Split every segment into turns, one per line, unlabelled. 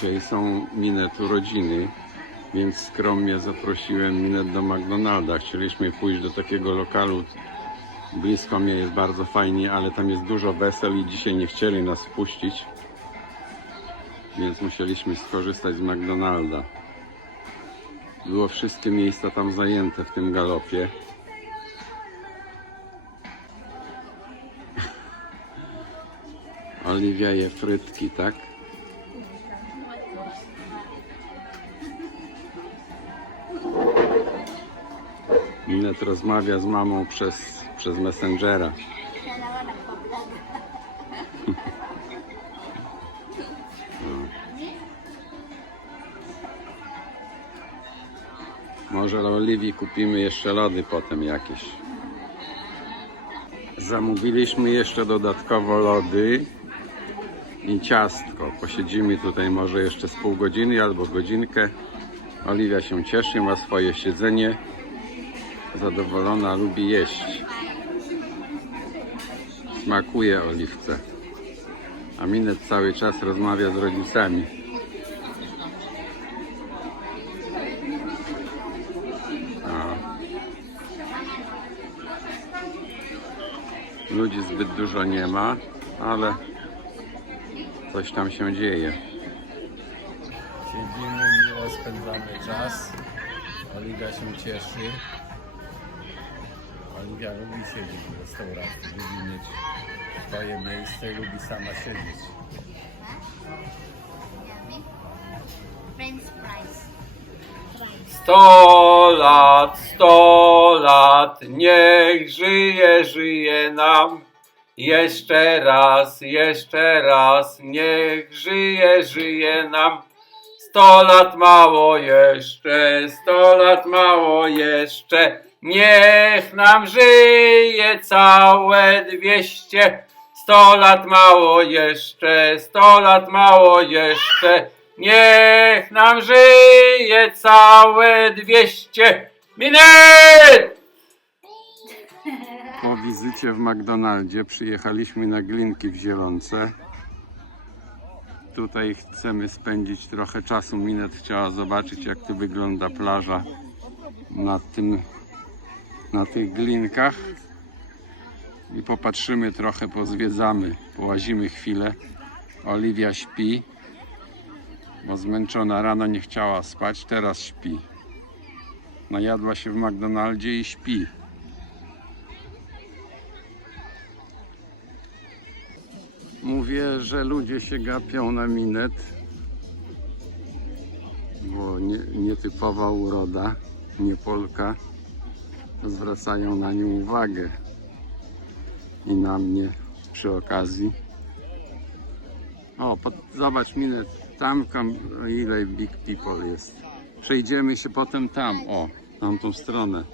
Dzisiaj są Minet urodziny, więc skromnie zaprosiłem Minet do McDonalda. Chcieliśmy pójść do takiego lokalu blisko mnie, jest bardzo fajnie, ale tam jest dużo wesel i dzisiaj nie chcieli nas wpuścić, więc musieliśmy skorzystać z McDonalda. Było wszystkie miejsca tam zajęte w tym galopie. Oliwia je frytki, tak? Minet rozmawia z mamą przez, przez Messengera. Może Oliwii kupimy jeszcze lody potem jakieś. Zamówiliśmy jeszcze dodatkowo lody i ciastko. Posiedzimy tutaj może jeszcze z pół godziny albo godzinkę. Oliwia się cieszy, ma swoje siedzenie. Zadowolona, lubi jeść. Smakuje oliwce. A Minet cały czas rozmawia z rodzicami. Ludzi zbyt dużo nie ma, ale coś tam się dzieje. Siedzimy, miło spędzamy czas. Oliwia się cieszy. Oliwia lubi siedzieć w restauracji, lubi mieć swoje miejsce, lubi sama siedzieć. French fries. Sto lat, sto lat, niech żyje, żyje nam. Jeszcze raz, jeszcze raz, niech żyje, żyje nam. Sto lat mało jeszcze, sto lat mało jeszcze, niech nam żyje całe dwieście. Sto lat mało jeszcze, sto lat mało jeszcze, niech nam żyje całe dwieście. Minet! Po wizycie w McDonaldzie przyjechaliśmy na Glinki w Zielonce. Tutaj chcemy spędzić trochę czasu. Minet chciała zobaczyć jak tu wygląda plaża na, tym, na tych glinkach. I popatrzymy trochę, pozwiedzamy, połazimy chwilę. Oliwia śpi, bo zmęczona rano nie chciała spać, teraz śpi. Najadła się w McDonaldzie i śpi. Mówię, że ludzie się gapią na minet, bo nie, nietypowa uroda, nie Polka, zwracają na nią uwagę i na mnie przy okazji. O, pod, zobacz minet, tam kam, ile big people jest. Przejdziemy się potem tam, o, tamtą stronę.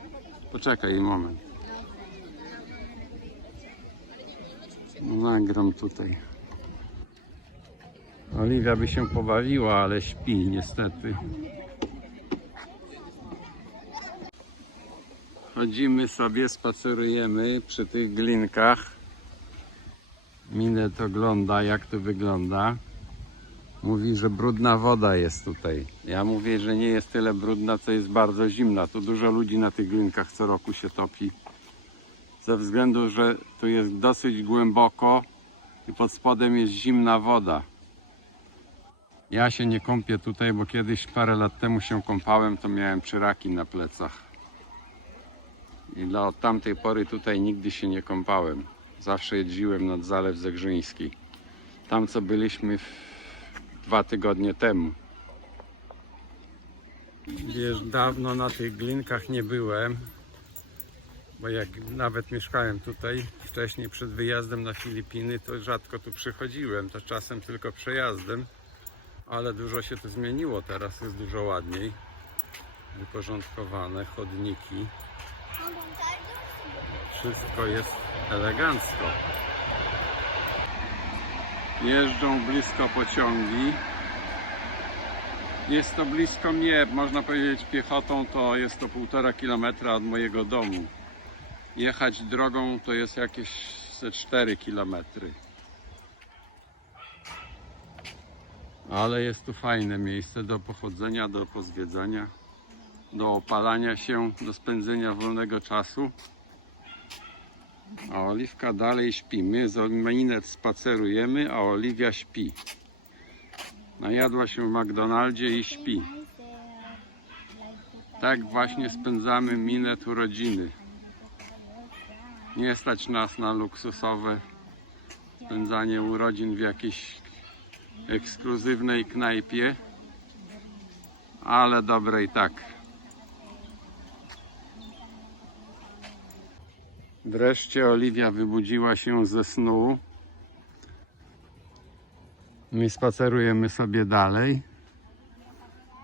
Poczekaj moment. Nagram tutaj. Oliwia by się pobawiła, ale śpi niestety. Chodzimy sobie, spacerujemy przy tych glinkach. Minet ogląda, jak to wygląda. Mówi, że brudna woda jest tutaj. Ja mówię, że nie jest tyle brudna, co jest bardzo zimna. Tu dużo ludzi na tych glinkach co roku się topi ze względu, że tu jest dosyć głęboko i pod spodem jest zimna woda. Ja się nie kąpię tutaj, bo kiedyś parę lat temu się kąpałem, to miałem przyraki na plecach. I od tamtej pory tutaj nigdy się nie kąpałem. Zawsze jeździłem nad Zalew Zegrzyński. Tam co byliśmy w... dwa tygodnie temu. Wiesz, dawno na tych glinkach nie byłem bo jak nawet mieszkałem tutaj wcześniej przed wyjazdem na Filipiny, to rzadko tu przychodziłem, to czasem tylko przejazdem, ale dużo się tu zmieniło, teraz jest dużo ładniej, wyporządkowane, chodniki, wszystko jest elegancko. Jeżdżą blisko pociągi. Jest to blisko mnie, można powiedzieć piechotą to jest to półtora kilometra od mojego domu. Jechać drogą to jest jakieś ze 4 kilometry. Ale jest tu fajne miejsce do pochodzenia, do pozwiedzania, do opalania się, do spędzenia wolnego czasu. A Oliwka dalej śpi. My z Minet spacerujemy, a Oliwia śpi. Najadła się w McDonaldzie i śpi. Tak właśnie spędzamy Minet urodziny. Nie stać nas na luksusowe spędzanie urodzin w jakiejś ekskluzywnej knajpie, ale dobre i tak. Wreszcie Oliwia wybudziła się ze snu. My spacerujemy sobie dalej.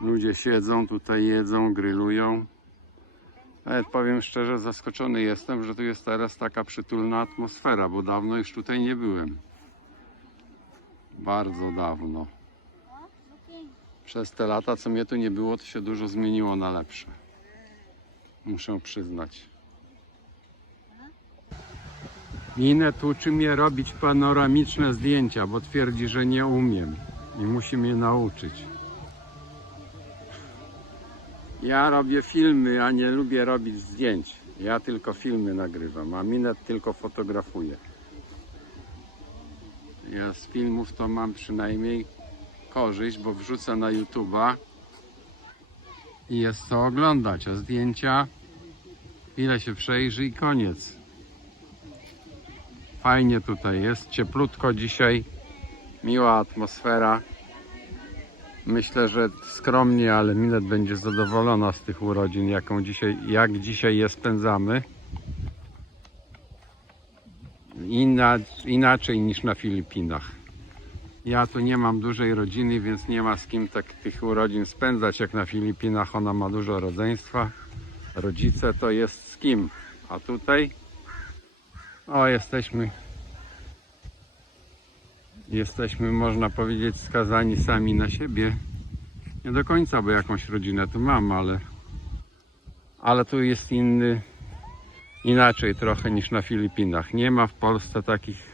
Ludzie siedzą, tutaj jedzą, grillują. Nawet powiem szczerze, zaskoczony jestem, że tu jest teraz taka przytulna atmosfera, bo dawno już tutaj nie byłem. Bardzo dawno. Przez te lata, co mnie tu nie było, to się dużo zmieniło na lepsze. Muszę przyznać. Minet uczy mnie robić panoramiczne zdjęcia, bo twierdzi, że nie umiem i musi mnie nauczyć. Ja robię filmy, a nie lubię robić zdjęć. Ja tylko filmy nagrywam, a Minet tylko fotografuje. Ja z filmów to mam przynajmniej korzyść, bo wrzucę na YouTube'a i jest to oglądać, a zdjęcia ile się przejrzy i koniec. Fajnie tutaj jest, cieplutko dzisiaj, miła atmosfera. Myślę, że skromnie, ale Milet będzie zadowolona z tych urodzin, jaką dzisiaj, jak dzisiaj je spędzamy. Inna, inaczej niż na Filipinach. Ja tu nie mam dużej rodziny, więc nie ma z kim tak tych urodzin spędzać jak na Filipinach. Ona ma dużo rodzeństwa. Rodzice to jest z kim. A tutaj o jesteśmy jesteśmy można powiedzieć skazani sami na siebie. Nie do końca, bo jakąś rodzinę tu mam, ale ale tu jest inny inaczej trochę niż na Filipinach. Nie ma w Polsce takich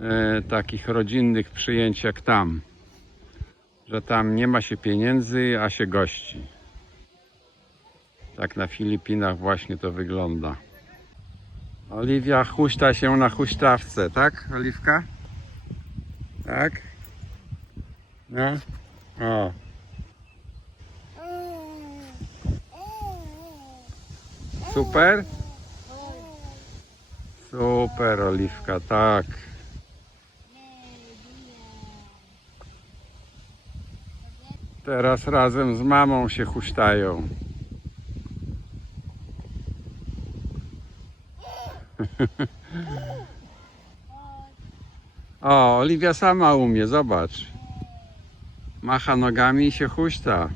e, takich rodzinnych przyjęć jak tam. Że tam nie ma się pieniędzy, a się gości. Tak na Filipinach właśnie to wygląda. Oliwia huśta się na huśtawce, tak, Oliwka? Tak? No? O. Super? Super, Oliwka, tak. Teraz razem z mamą się huśtają. O, Oliwia sama umie, zobacz. Macha nogami i się huśta.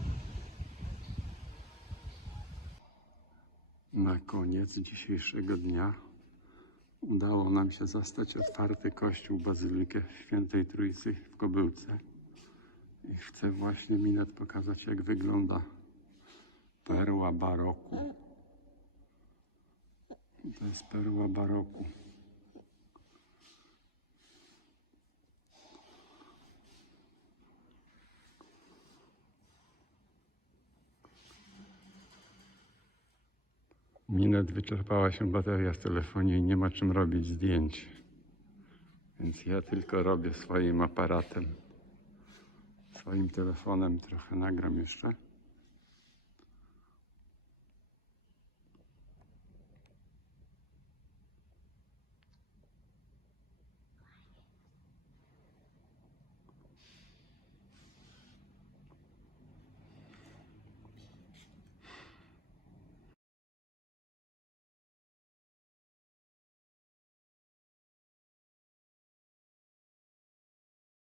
Na koniec dzisiejszego dnia udało nam się zastać otwarty kościół Bazylikę Świętej Trójcy w Kobyłce. I chcę właśnie Minet pokazać, jak wygląda perła baroku. To jest perła baroku. Minet wyczerpała się bateria w telefonie i nie ma czym robić zdjęć. Więc ja tylko robię swoim aparatem, swoim telefonem. Trochę nagram jeszcze.